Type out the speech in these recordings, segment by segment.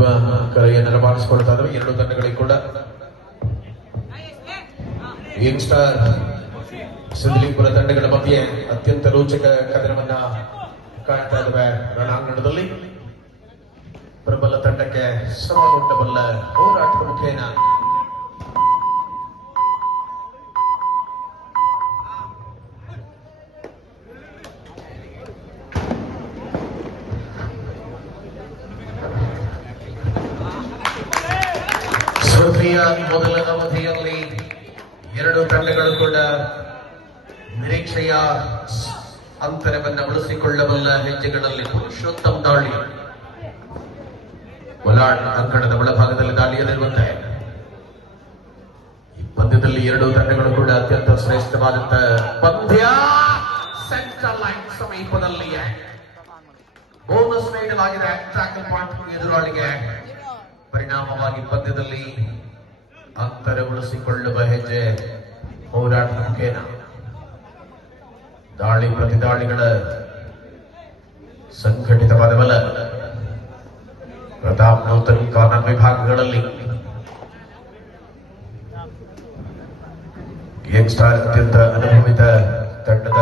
ಅಂತಿಮ ಕರೆಯನ್ನು ರವಾನಿಸಿಕೊಳ್ತಾ ಇದ್ದಾವೆ ಎರಡು ತಂಡಗಳಿಗೆ ಕೂಡ. ಯಂಗ್ಸ್ಟಾರ್ ಸಿದ್ಲಿಂಗ್ಪುರ ತಂಡಗಳ ಮಧ್ಯೆ ಅತ್ಯಂತ ರೋಚಕ ಕದನವನ್ನ ಕಾಣ್ತಾ ಇದ್ದಾವೆ ರಣಾಂಗಣದಲ್ಲಿ. ಪ್ರಬಲ ತಂಡಕ್ಕೆ ಸವಾಲೊಡ್ಡಬಲ್ಲ ಹೋರಾಟದ ಮುಖೇನ ಸ್ಪರ್ಧೆಯ ಮೊದಲ ಅವಧಿಯಲ್ಲಿ ಎರಡು ತಂಡಗಳು ಕೂಡ ನಿರೀಕ್ಷೆಯ ಅಂತರವನ್ನು ಬಳಸಿಕೊಳ್ಳಬಲ್ಲ ಹೆಜ್ಜೆಗಳಲ್ಲಿ ಪುರುಷೋತ್ತಮ ದಾಳಿ ಬಲಾಡ್ ಅಂಕಣದ ಒಳಭಾಗದಲ್ಲಿ ದಾಳಿಯಲ್ಲಿರುವಂತೆ ಈ ಪಂದ್ಯದಲ್ಲಿ ಎರಡು ತಂಡಗಳು ಕೂಡ ಅತ್ಯಂತ ಶ್ರೇಷ್ಠವಾದಂತಹ ಪಂದ್ಯ. ಸೆಂಟ್ರಲ್ ಲೈನ್ ಸಮೀಪದಲ್ಲಿಯೇ ಬೋನಸ್ ನೀಡಲಾಗಿದೆ ಟ್ಯಾಕಲ್ ಪಾಯಿಂಟ್ ಎದುರಾಳಿಗೆ. ಪರಿಣಾಮವಾಗಿ ಪಂದ್ಯದಲ್ಲಿ ಅಂತರಗೊಳಿಸಿಕೊಳ್ಳುವ ಹೆಜ್ಜೆ ಹೋರಾಟ ಮುಖೇನ ದಾಳಿ ಪ್ರತಿದಾಳಿಗಳ ಸಂಘಟಿತವಾದ ಬಲ. ಪ್ರತಾಪ್ ನೂತನ್ ಕಾರ್ನರ್ ವಿಭಾಗಗಳಲ್ಲಿ ಯಂಗ್ಸ್ಟಾರ್ ಅತ್ಯಂತ ಅನುಭವಿತ ತಂಡದ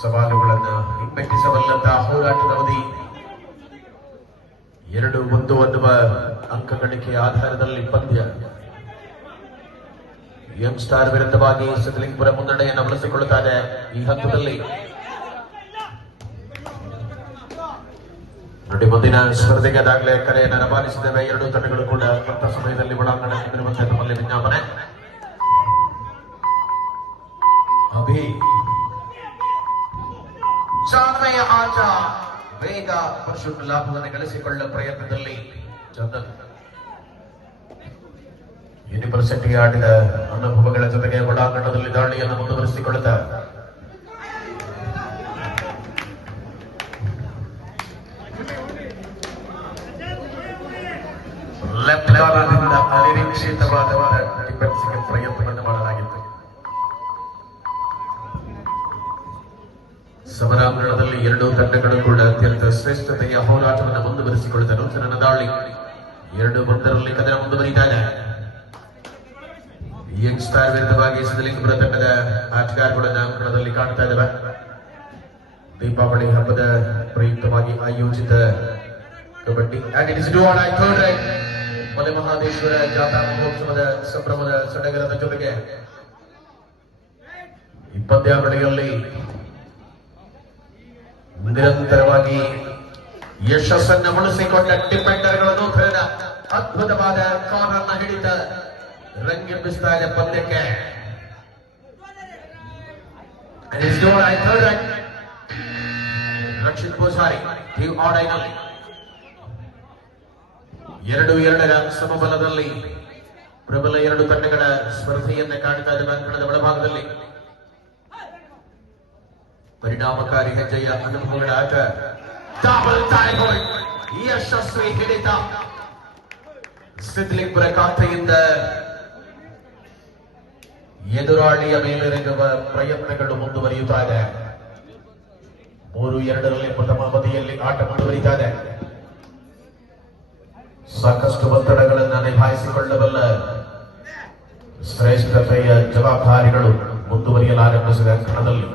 ಸವಾಲುಗಳನ್ನು ಹಿಮ್ಮೆಟ್ಟಿಸಬಲ್ಲಂತಹ ಹೋರಾಟದ ಅವಧಿ. ಎರಡು ಒಂದು ಅನ್ನುವ ಅಂಕ ಗಳಿಕೆಯ ಆಧಾರದಲ್ಲಿ ಪಂದ್ಯ. ಯಂಗ್ಸ್ಟಾರ್ ವಿರುದ್ಧವಾಗಿ ಸಿದ್ಲಿಂಗ್ಪುರ ಮುನ್ನಡೆಯನ್ನು ಬಳಸಿಕೊಳ್ಳುತ್ತಾರೆ ಈ ಹಂತದಲ್ಲಿ. ನೋಡಿ, ಮುಂದಿನ ಸ್ಪರ್ಧೆಗೆ ಅದಾಗಲೇ ಕರೆಯನ್ನು ರವಾನಿಸಿದ್ದೇವೆ. ಎರಡು ತಂಡಗಳು ಕೂಡ ಸ್ವಂತ ಸಮಯದಲ್ಲಿ ಒಳಾಂಗಣಕ್ಕೆ ತಮ್ಮಲ್ಲಿ ವಿಜ್ಞಾಪನೆ. ಅಭಿ ಚಾಲನೆಯ ಆಟ ವೇಗ ಪರಿಶುದ್ಧ ಲಾಭವನ್ನು ಗಳಿಸಿಕೊಳ್ಳುವ ಪ್ರಯತ್ನದಲ್ಲಿ ಚಂದನ್ ಯೂನಿವರ್ಸಿಟಿ ಆಡಿದ ಅನುಭವಗಳ ಜೊತೆಗೆ ಒಳಾಂಗಣದಲ್ಲಿ ದಾಳಿಯನ್ನು ಮುಂದುವರಿಸಿಕೊಳ್ಳುತ್ತಾರೆ. ಲೆಫ್ಟ್ ಕಾರ್ನರ್ನಿಂದ ಅನಿರೀಕ್ಷಿತವಾದ ಡಿಫೆನ್ಸ್ಗೆ ಪ್ರಯತ್ನವನ್ನು ಮಾಡಲಾಗಿತ್ತು. ಸಮರಾಂಗಣದಲ್ಲಿ ಎರಡೂ ತಂಡಗಳು ಕೂಡ ಅತ್ಯಂತ ಶ್ರೇಷ್ಠತೆಯ ಹೋರಾಟವನ್ನು ಮುಂದುವರಿಸಿಕೊಳ್ಳುತ್ತಾರೆ. ನೂತನ ದಾಳಿ ಎರಡು ಒಂದರಲ್ಲಿ ಕದನ ಮುಂದುವರಿತಾರೆ. ಯಂಗ್ಸ್ಟಾರ್ ವಿರುದ್ಧವಾಗಿ ಸಿದ್ಲಿಂಗ್ಪುರ ತಂಡದ ಆಟಗಾರಗಳನ್ನು ಅಂಕಣದಲ್ಲಿ ಕಾಣ್ತಾ ಇದ್ದೇವೆ. ದೀಪಾವಳಿ ಹಬ್ಬದ ಪ್ರಯುಕ್ತವಾಗಿ ಆಯೋಜಿತ ಕಬಡ್ಡಿ ಮಲೆ ಮಹಾದೇಶ್ವರ ಜಾತ್ರಾ ಮಹೋತ್ಸವದ ಸಂಭ್ರಮದ ಸಡಗರದ ಜೊತೆಗೆ ಈ ಪಂದ್ಯಾವಳಿಯಲ್ಲಿ ನಿರಂತರವಾಗಿ ಯಶಸ್ಸನ್ನು ಉಳಿಸಿಕೊಂಡ ಡಿಫೆಂಡರ್ಗಳನ್ನು ಅದ್ಭುತವಾದ ಕಾರ್ನರ್ನ ಹಿಡಿತ ರಂಗೆಬ್ಬಿಸ್ತಾ ಇದೆ ಪಂದ್ಯಕ್ಕೆ. ರಕ್ಷಿತ್ ಪೂಜಾರಿ ಆಡೈನಲ್ಲಿ 2-2ರ ಸಮಬಲದಲ್ಲಿ ಪ್ರಬಲ ಎರಡು ತಂಡಗಳ ಸ್ಪರ್ಧೆಯನ್ನ ಕಾಣ್ತಾ ಇದೆ ಅಂಕಣದ ಒಳಭಾಗದಲ್ಲಿ. ಪರಿಣಾಮಕಾರಿ ಹೆಜ್ಜೆಯ ಅನುಭವಗಳ ಆಟ. ಯಶಸ್ವಿ ಹಿಡಿತ ಸಿದ್ಲಿಂಗ್ಪುರ ಖಾತೆಯಿಂದ ಎದುರಾಳಿಯ ಮೇಲೆರಗುವ ಪ್ರಯತ್ನಗಳು ಮುಂದುವರಿಯುತ್ತಾ ಇದೆ. 3-2ರಲ್ಲಿ ಪ್ರಥಮ ಅವಧಿಯಲ್ಲಿ ಆಟ ಮುಂದುವರಿತಾ ಇದೆ. ಸಾಕಷ್ಟು ಒತ್ತಡಗಳನ್ನು ನಿಭಾಯಿಸಿಕೊಳ್ಳಬಲ್ಲ ಶ್ರೇಷ್ಠತೆಯ ಜವಾಬ್ದಾರಿಗಳು ಮುಂದುವರಿಯಲಾರಂಭಿಸಿದ ಅಂಕಣದಲ್ಲಿ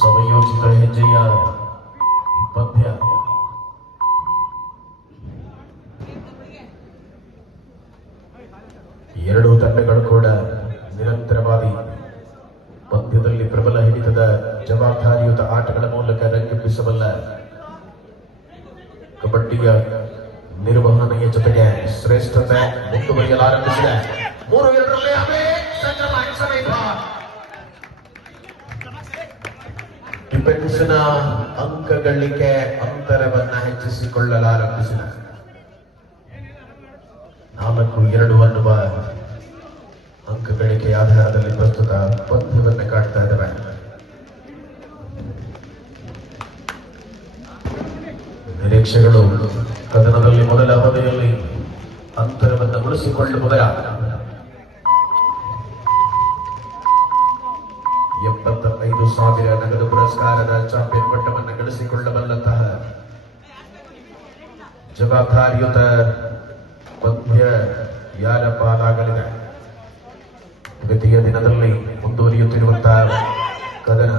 ಸಮಯೋಚಿತ ಹೆಜ್ಜೆಯ ಪಂದ್ಯ. ಎರಡೂ ತಂಡಗಳು ಕೂಡ ನಿರಂತರವಾಗಿ ಪಂದ್ಯದಲ್ಲಿ ಪ್ರಬಲ ಹಿಡಿತದ ಜವಾಬ್ದಾರಿಯುತ ಆಟಗಳ ಮೂಲಕ ರಂಗೆಬ್ಬಿಸಬಲ್ಲ ಕಬಡ್ಡಿಯ ನಿರ್ವಹಣೆಯ ಜೊತೆಗೆ ಶ್ರೇಷ್ಠತೆ ಮುಂದುವರಿಯಲಾರಂಭಿಸಿದೆ. 3-2ರಲ್ಲಿ ಡಿಫೆನ್ಸ್ನ ಅಂಕ ಗಳಿಕೆ ಅಂತರವನ್ನ ಹೆಚ್ಚಿಸಿಕೊಳ್ಳಲಾರಂಭಿಸಿದೆ. 4-2 ಅನ್ನುವ ಅಂಕ ಗಳಿಕೆಯ ಆಧಾರದಲ್ಲಿ ಪ್ರಸ್ತುತ ಪಂದ್ಯವನ್ನು ಕಾಡ್ತಾ ಇದ್ದೇವೆ. ನಿರೀಕ್ಷೆಗಳು ಕದನದಲ್ಲಿ ಮೊದಲ ಅವಧಿಯಲ್ಲಿ ಅಂತರವನ್ನು ಉಳಿಸಿಕೊಳ್ಳುವುದರ 75,000 ನಗದು ಪುರಸ್ಕಾರದ ಚಾಂಪಿಯನ್ ಪಟ್ಟವನ್ನು ಗಳಿಸಿಕೊಳ್ಳಬಲ್ಲಂತಹ ಜವಾಬ್ದಾರಿಯುತ ಪಂದ್ಯ ಯಾರ ಪಾಲಾಗಲಿದೆ. ದ್ವಿತೀಯ ದಿನದಲ್ಲಿ ಮುಂದುವರಿಯುತ್ತಿರುವಂತಹ ಕದನ.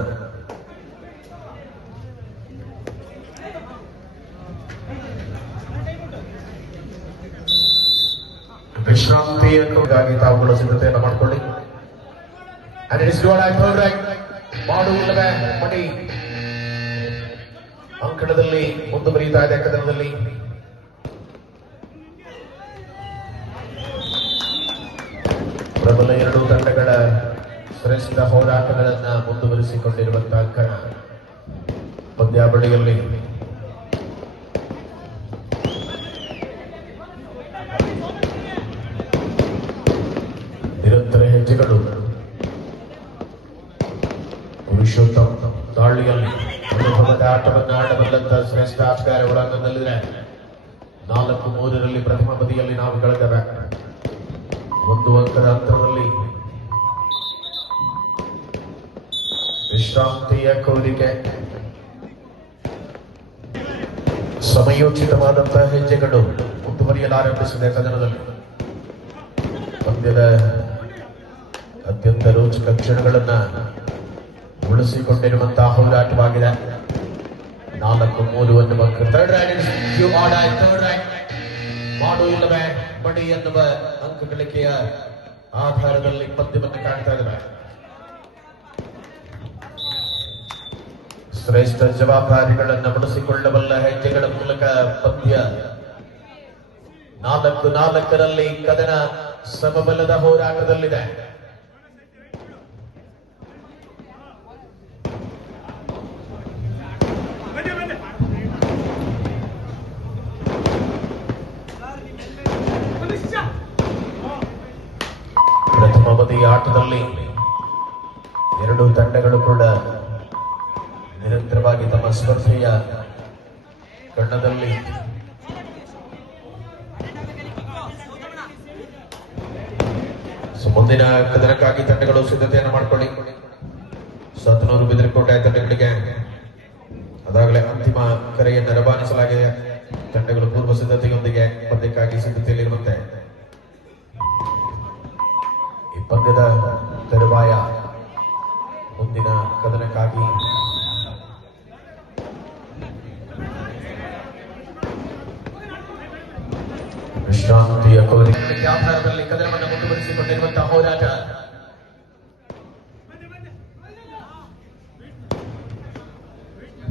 ವಿಶ್ರಾಂತಿಯಕ್ಕಾಗಿ ತಾವುಗಳು ಸಿದ್ಧತೆಯನ್ನು ಮಾಡಿಕೊಳ್ಳಿ. ಮಾಡುವುದಿಲ್ಲವೇ ಮಡಿ ಅಂಕಣದಲ್ಲಿ ಮುಂದುವರಿಯುತ್ತಾ ಇದೆ. ಕದನದಲ್ಲಿ ಪ್ರಬಲ ಎರಡೂ ತಂಡಗಳ ಶ್ರೇಷ್ಠ ಹೋರಾಟಗಳನ್ನ ಮುಂದುವರಿಸಿಕೊಂಡಿರುವಂತಹ ಅಂಕಣ ಪಂದ್ಯಾವಳಿಯಲ್ಲಿ ನಿರಂತರ ಹೆಜ್ಜೆಗಳು. ಪುರುಷೋತ್ತಮ್ ದಾಳಿಯಲ್ಲಿ ಅನುಭವದ ಆಟವನ್ನು ಆಡಬಲ್ಲಂತಹ ಶ್ರೇಷ್ಠ ಆಟಗಾರಗಳು ಅಂಗದಲ್ಲಿದೆ. 4-3 ಪ್ರಥಮ ಬದಿಯಲ್ಲಿ ನಾವು ಗಳಿದ್ದೇವೆ. 1 ಅಂಕದ ಅಂತರದಲ್ಲಿ ವಿಶ್ರಾಂತಿಯ ಕೋರಿಕೆ. ಸಮಯೋಚಿತವಾದಂತಹ ಹೆಜ್ಜೆಗಳು ಮುಂದುವರಿಯಲಾರಂಭಿಸಿದೆ ಕದನದಲ್ಲಿ. ಪಂದ್ಯದ ಅತ್ಯಂತ ರೋಚಕ ಕ್ಷಣಗಳನ್ನ ಉಳಿಸಿಕೊಂಡಿರುವಂತಹ ಹೋರಾಟವಾಗಿದೆ. 4-3 ಅನ್ನುವ ಮಾಡುವುದಿಲ್ಲವೇ ಬಡಿ ಎನ್ನುವ ಅಂಕ ಗಳಿಕೆಯ ಆಧಾರದಲ್ಲಿ ಪಂದ್ಯವನ್ನು ಕಾಣ್ತಾ ಇದ್ದೇವೆ. ಶ್ರೇಷ್ಠ ಜವಾಬ್ದಾರಿಗಳನ್ನು ಬಳಸಿಕೊಳ್ಳಬಲ್ಲ ಹೆಜ್ಜೆಗಳ ಮೂಲಕ ಪಂದ್ಯ 4-4 ಕದನ ಸಮಬಲದ ಹೋರಾಟದಲ್ಲಿದೆ. ಪ್ರಥಮ ಬದಿಯ ಆಟದಲ್ಲಿ ಎರಡೂ ತಂಡಗಳು ಕೂಡ ನಿರಂತರವಾಗಿ ತಮ್ಮ ಸ್ಪರ್ಧೆಯ ಕಣ್ಣದಲ್ಲಿ ಮುಂದಿನ ಕದನಕ್ಕಾಗಿ ತಂಡಗಳು ಸಿದ್ಧತೆಯನ್ನು ಮಾಡಿಕೊಳ್ಳಿ. ಸತನೂರು ಬಿದಿರಕೋಟೆ ತಂಡಗಳಿಗೆ ಅದಾಗಲೇ ಅಂತಿಮ ಕರೆಯನ್ನು ರವಾನಿಸಲಾಗಿದೆ. ತಂಡಗಳು ಪೂರ್ವ ಸಿದ್ಧತೆಯೊಂದಿಗೆ ಪಂದ್ಯಕ್ಕಾಗಿ ಸಿದ್ಧತೆಯಲ್ಲಿರುವಂತೆ ಈ ಪಂದ್ಯದ ತರುವಾಯ ಮುಂದಿನ ಕದನಕ್ಕಾಗಿ ವಿಶ್ರಾಂತಿಯ ಕೋರಿಕೆ ಆಧಾರದಲ್ಲಿ ಕದನವನ್ನು ಮುಂದುವರಿಸಿಕೊಂಡಿರುವಂತಹ ಹೋರಾಟ.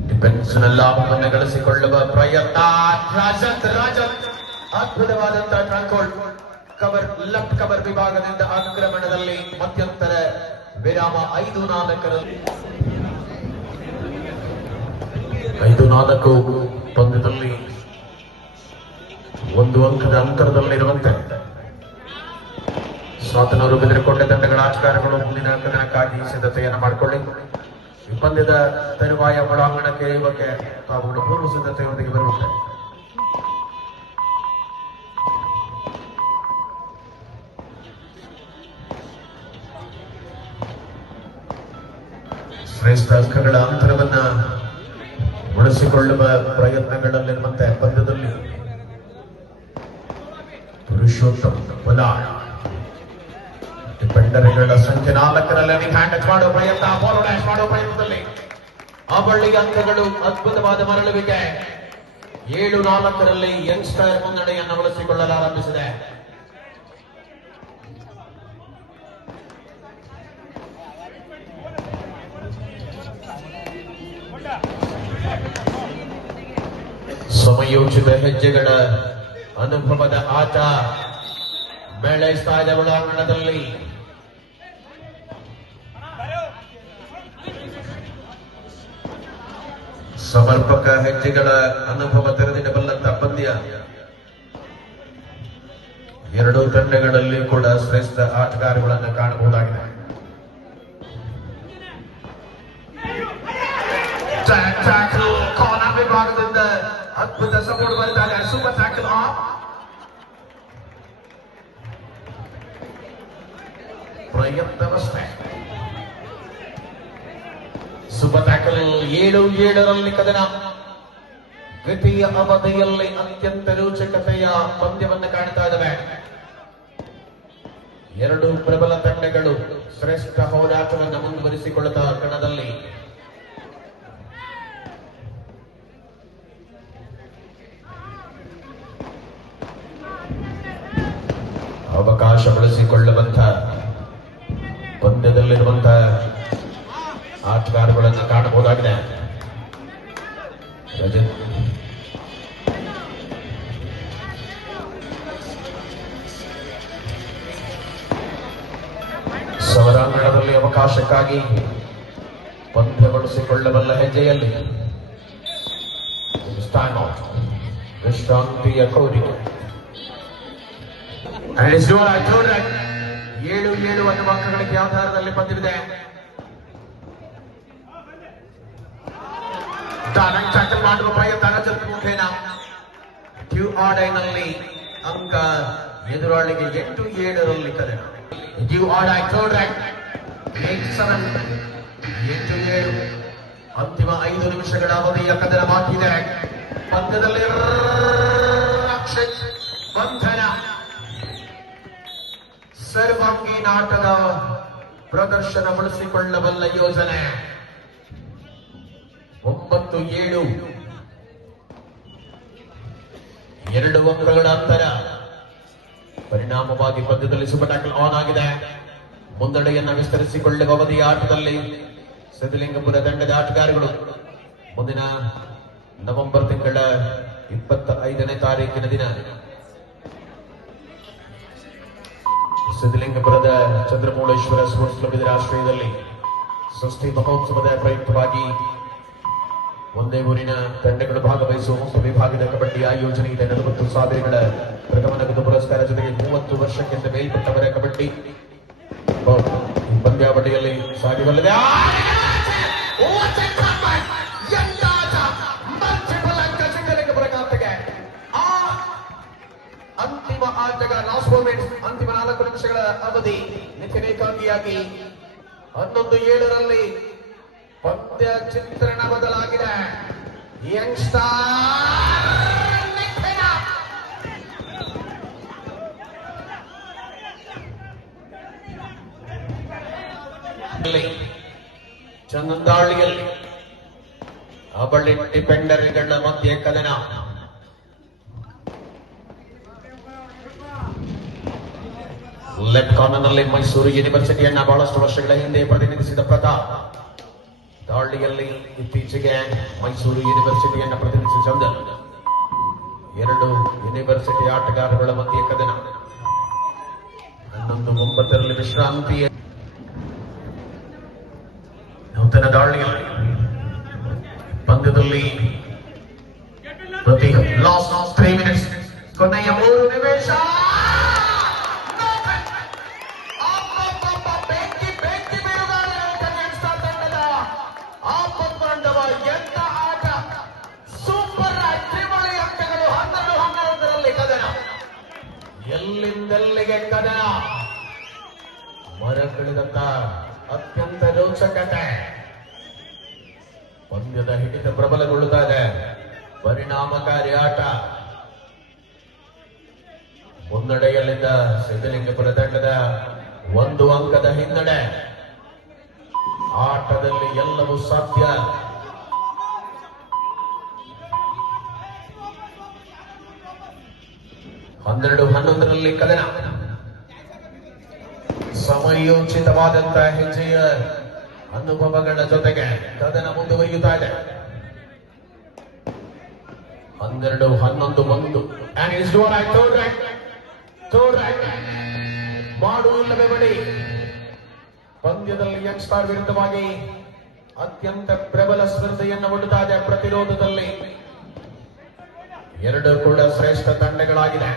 ಡಿಫೆನ್ಸ್ನ ಲಾಭವನ್ನು ಗಳಿಸಿಕೊಳ್ಳುವ ಪ್ರಯತ್ನ. ರಾಜತ್ ಅದ್ಭುತವಾದಂತಹ ಟ್ರಾನ್ಕೋಲ್ ಕವರ್ ಲೆಫ್ಟ್ ಕವರ್ ವಿಭಾಗದಿಂದ ಆಕ್ರಮಣದಲ್ಲಿ ಮಧ್ಯಂತರ ವಿರಾಮ 5-4 ಪಂದ್ಯದಲ್ಲಿ 1 ಅಂಕದ ಅಂತರದಲ್ಲಿರುವಂತೆ ಸಾತನೂರು ಬಿದಿರಕೋಟೆ ತಂಡಗಳ ಆಟಗಾರಗಳು ಮುಂದಿನ ಕದನಕ್ಕಾಗಿ ಸಿದ್ಧತೆಯನ್ನು ಮಾಡಿಕೊಳ್ಳಿ. ಈ ಪಂದ್ಯದ ತರುವಾಯ ಒಳಾಂಗಣಕ್ಕೆ ಇರುವುದಕ್ಕೆ ತಾವುಗಳು ಪೂರ್ವ ಸಿದ್ಧತೆಯೊಂದಿಗೆ ಬರುವಂತೆ ಶ್ರೇಷ್ಠ ಅಂಕಗಳ ಅಂತರವನ್ನ ಉಳಿಸಿಕೊಳ್ಳುವ ಪ್ರಯತ್ನಗಳಲ್ಲಿರುವಂತೆ ಪಂದ್ಯದಲ್ಲಿ ಪುರುಷೋತ್ತಮ್ ಬಲಾಳ್ ಡಿಫೆಂಡರ್ಗಳ ಸಂಖ್ಯೆ 4ರಲ್ಲಿ ಹ್ಯಾಂಡ್ ಟಚ್ ಮಾಡುವ ಪ್ರಯತ್ನ, ಬಾಲ್ ಡ್ಯಾಶ್ ಮಾಡುವ ಪ್ರಯತ್ನದಲ್ಲಿ ಆ ಬಳ್ಳಿಯ ಅಂಕಗಳು ಅದ್ಭುತವಾದ ಮರಳುವಿಕೆ. 7-4 ಯಂಗ್ಸ್ಟರ್ ಮುನ್ನಡೆಯನ್ನು ಉಳಿಸಿಕೊಳ್ಳಲಾರಂಭಿಸಿದೆ. ಸಮಯೋಚಿತ ಹೆಜ್ಜೆಗಳ ಅನುಭವದ ಆಟ ಮೇಳೈಸ್ತಾ ಇದೆ ಒಳಾಂಗಣದಲ್ಲಿ. ಸಮರ್ಪಕ ಹೆಜ್ಜೆಗಳ ಅನುಭವ ತೆರೆದಿಡಬಲ್ಲಂತ ಪಂದ್ಯ. ಎರಡೂ ತಂಡಗಳಲ್ಲಿ ಕೂಡ ಶ್ರೇಷ್ಠ ಆಟಗಾರಗಳನ್ನು ಕಾಣಬಹುದಾಗಿದೆ. ಕಾರ್ನರ್ ವಿಭಾಗದಿಂದ ಅದ್ಭುತ ಸಪೋರ್ಟ್ ಬರ್ತಾರೆ. ಸೂಪರ್ ಟ್ಯಾಕಲ್ ಆಫ್ ಪ್ರಯತ್ನವಷ್ಟೇ. ಸೂಪರ್ ಟ್ಯಾಕಲ್ 7-7 ಕದನ ದ್ವಿತೀಯ ಅವಧಿಯಲ್ಲಿ ಅತ್ಯಂತ ರೋಚಕತೆಯ ಪಂದ್ಯವನ್ನು ಕಾಣ್ತಾ ಇದ್ದಾವೆ. ಎರಡು ಪ್ರಬಲ ತಂಡಗಳು ಶ್ರೇಷ್ಠ ಹೋರಾಟವನ್ನು ಮುಂದುವರಿಸಿಕೊಳ್ಳುತ್ತಾ ಕಣದಲ್ಲಿ ಅವಕಾಶ ಬಳಸಿಕೊಳ್ಳುವಂತಹ ಪಂದ್ಯದಲ್ಲಿರುವಂತಹ ಆಟಗಾರಗಳನ್ನು ಕಾಣಬಹುದಾಗಿದೆ. ರಜತ್ ಸವರಾಂಗಣದಲ್ಲಿ ಅವಕಾಶಕ್ಕಾಗಿ ಪಂದ್ಯಗೊಳಿಸಿಕೊಳ್ಳಬಲ್ಲ ಹೆಜ್ಜೆಯಲ್ಲಿ ವಿಶ್ರಾಂತಿಯ ಕೋರಿಕೆ 7-7 ಅನ್ನುವ ಅಂಕಗಳಿಗೆ ಆಧಾರದಲ್ಲಿ ಬಂದಿದೆ. ಟ್ಯಾಕಲ್ ಮಾಡುವ ಪ್ರಯತ್ನ ರಜತ್ ಮುಖೇನ ಕ್ಯೂ ಆರ್ಡೈನಲ್ಲಿ ಅಂಕ ಎದುರಾಳಿಗೆ 8-7 ಕರೆ. ಕ್ಯೂ ಆರ್ಡೈ 8-7 ಅಂತಿಮ 5 ನಿಮಿಷಗಳ ಅವಧಿಯ ಕದನ ಬಾಕಿದೆ. ಪಂದ್ಯದಲ್ಲಿ ಬಂಧನ ಸರ್ವಾಂಗೀಣ ಆಟದ ಪ್ರದರ್ಶನ ಬಳಸಿಕೊಳ್ಳಬಲ್ಲ ಯೋಜನೆ. 9-7 2 ಅಂಕಗಳ ಅಂತರ. ಪರಿಣಾಮವಾಗಿ ಪಂದ್ಯದಲ್ಲಿ ಸೂಪರ್ ಟ್ಯಾಕಲ್ ಆನ್ ಆಗಿದೆ. ಮುನ್ನಡೆಯನ್ನು ವಿಸ್ತರಿಸಿಕೊಳ್ಳುವ ಅವಧಿಯ ಆಟದಲ್ಲಿ ಸಿದ್ಧಲಿಂಗಪುರ ತಂಡದ ಆಟಗಾರರು ಮುಂದಿನ ನವೆಂಬರ್ ತಿಂಗಳ 25ನೇ ತಾರೀಕಿನ ದಿನ ಸಿದ್ಧಲಿಂಗಪುರದ ಚಂದ್ರಮೌಳೇಶ್ವರ ಸ್ಪೋರ್ಟ್ಸ್ ಕ್ಲಬ್ ಇದರ ಆಶ್ರಯದಲ್ಲಿ ಷಷ್ಠಿ ಮಹೋತ್ಸವದ ಪ್ರಯುಕ್ತವಾಗಿ ಒಂದೇ ಊರಿನ ತಂಡಗಳು ಭಾಗವಹಿಸುವ ಮುಖ್ಯ ವಿಭಾಗದ ಕಬಡ್ಡಿ ಆಯೋಜನೆ ಇದೆ. 40,000 ಪ್ರಥಮ ನಗದು ಪುರಸ್ಕಾರ ಜೊತೆಗೆ 30 ವರ್ಷಕ್ಕಿಂತ ಮೇಲ್ಪಟ್ಟವರ ಕಬಡ್ಡಿ ಪಂದ್ಯಾವಳಿಯಲ್ಲಿ ಸಾಗಿಬಲ್ಲದೆ. ಅಂತಿಮ ಆಟಗ ಲಾಸ್ಟ್ ಮೂಮೆಂಟ್, ಅಂತಿಮ 4 ನಿಮಿಷಗಳ ಅವಧಿ ನಿಖರೇಖಾಂಗಿಯಾಗಿ 11-7 ಪಂದ್ಯ ಚಿತ್ರಣ ಬದಲಾಗಿದೆ. ಚಂದಾಳಿಯಲ್ಲಿ ಅಬಳಿ ಡಿಪೆಂಡರ್ಗಳ ಮಧ್ಯೆ ಕದನ. ಲೆಫ್ಟ್ ಕಾರ್ನರ್ನಲ್ಲಿ ಮೈಸೂರು ಯೂನಿವರ್ಸಿಟಿಯನ್ನ ಬಹಳಷ್ಟು ವರ್ಷಗಳ ಹಿಂದೆ ಪ್ರತಿನಿಧಿಸಿದ ಪ್ರತಾಪ್. ದಾಳಿಯಲ್ಲಿ ಇತ್ತೀಚೆಗೆ ಮೈಸೂರು ಯೂನಿವರ್ಸಿಟಿಯನ್ನ ಪ್ರತಿನಿಧಿಸಿದ ಚಂದನ್. 2 ಯೂನಿವರ್ಸಿಟಿ ಆಟಗಾರಗಳ ಮಧ್ಯೆ ಕದನ. 11-9 ವಿಶ್ರಾಂತಿ. ನೂತನ ದಾಳಿಯಲ್ಲಿ ಪಂದ್ಯದಲ್ಲಿ ಪ್ರತಿ ಲಾಸ್ಟ್ 3 ಮಿನಿಟ್ಸ್ ಕೊನೆಯ 3 ನಿಮಿಷ ಎಲ್ಲಿಂದೆಲ್ಲಿಗೆ ಕದನ. ಮರಕಳಿದಂತ ಅತ್ಯಂತ ರೋಚಕತೆ. ಪಂದ್ಯದ ಹಿಡಿತ ಪ್ರಬಲಗೊಳ್ಳುತ್ತಾ ಇದೆ. ಪರಿಣಾಮಕಾರಿ ಆಟ. ಮುನ್ನಡೆಯಲ್ಲಿದ್ದ ಸಿದ್ಧಲಿಂಗಪುರ ತಂಡದ 1 ಅಂಕದ ಹಿನ್ನಡೆ. ಆಟದಲ್ಲಿ ಎಲ್ಲವೂ ಸಾಧ್ಯ. ಹನ್ನೆರಡು 11 ಕದನ. ಸಮಯೋಚಿತವಾದಂತಹ ಹೆಜ್ಜೆಯ ಅನುಭವಗಳ ಜೊತೆಗೆ ಕದನ ಮುಂದುವರಿಯುತ್ತಾ ಇದೆ. 12-11 ಮಾಡು ಇಲ್ಲವೇ ಬಡಿ. ಪಂದ್ಯದಲ್ಲಿ ಯಂಗ್ ಸ್ಟಾರ್ ವಿರುದ್ಧವಾಗಿ ಅತ್ಯಂತ ಪ್ರಬಲ ಸ್ಪರ್ಧೆಯನ್ನು ಒಡ್ಡುತ್ತಾ ಇದೆ. ಪ್ರತಿರೋಧದಲ್ಲಿ 2 ಕೂಡ ಶ್ರೇಷ್ಠ ತಂಡಗಳಾಗಿದೆ.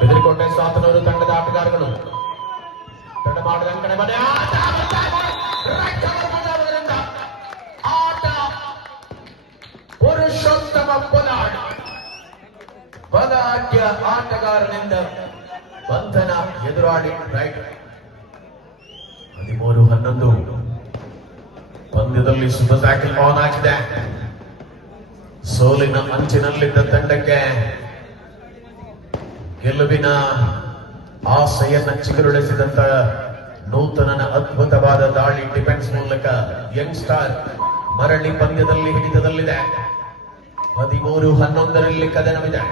ಬೆದರಿಕೋಟೆ ಸಾತನೂರು ತಂಡದ ಆಟಗಾರಗಳು ತಡ ಮಾಡಿದ ಕಡೆ ಮನೆ ಆಟ ಪುರುಷೋತ್ತಮ ಪೊಲಾಡ್ ಬಲಾಢ್ಯ ಆಟಗಾರನಿಂದ ಬಂಧನ. ಎದುರಾಳಿ ರೈಟ್. 13-11 ಪಂದ್ಯದಲ್ಲಿ ಶುಭ ಟ್ಯಾಕಲ್ ಆನ್ ಆಗಿದೆ. ಸೋಲಿನ ಅಂಚಿನಲ್ಲಿದ್ದ ತಂಡಕ್ಕೆ ಗೆಲುವಿನ ಆಸೆಯನ್ನ ಚಿಗುರುಳಿಸಿದಂತ ನೂತನನ ಅದ್ಭುತವಾದ ದಾಳಿ ಡಿಫೆನ್ಸ್ ಮೂಲಕ ಯಂಗ್ ಸ್ಟಾರ್ ಮರಳಿ ಪಂದ್ಯದಲ್ಲಿ ಹಿಡಿತದಲ್ಲಿದೆ. 13-11 ಕದನವಿದೆ.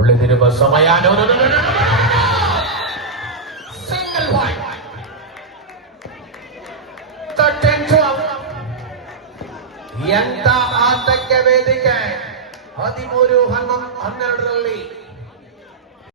ಉಳಿದಿರುವ ಸಮಯ ಸಿಂಗಲ್ ಪಾಯಿಂಟ್. ಎಂತ ಆತಂಕ ವೇದಿಕೆ. 13-12